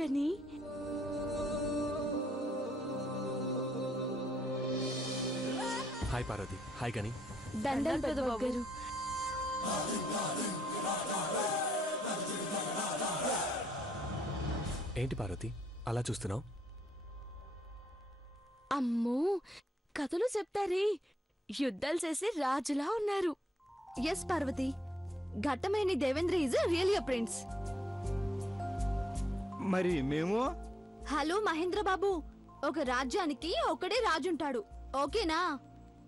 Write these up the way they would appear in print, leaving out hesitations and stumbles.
గని. Hi Parvati. Hi గని. దండలు పెద్దబాబు గారు. ఏంటి పార్వతి అలా చూస్తున్నావు? అమ్మో, కథలు చెప్తారే, యుద్ధాలు చేసి రాజులా ఉన్నారు. Yes Parvati, Ghattamaneni Devendra is really a prince. మరి మేము హలో మహేంద్ర బాబు, ఒక రాజ్యానికి ఒకడే రాజుంటాడు, ఓకేనా?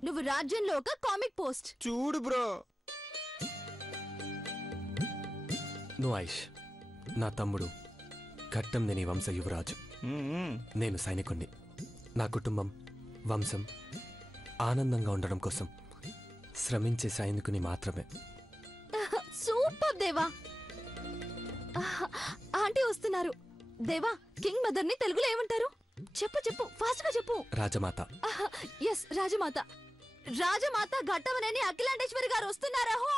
నువ్వు రాజ్యంలో ఒక కామిక్ పోస్ట్. చూడు బ్రో. నో ఐష్, నా తమ్ముడు ఘట్టమనేని వంశ యువరాజు. నేను సైనికుణ్ణి. నా కుటుంబం వంశం ఆనందంగా ఉండడం కోసం శ్రమించే సైనికుని మాత్రమే. సూపర్ దేవా. ఆంటీ వస్తున్నారు. దేవా, కింగ్ మదర్ ని తెలుగులో ఏమంటారు? చెప్పు చెప్పు, ఫాస్ట్ గా చెప్పు. రాజమాత. ఎస్, రాజమాత. రాజమాత ఘట్టమనేని అఖిలాండేశ్వరి గారు వస్తున్నారా? హో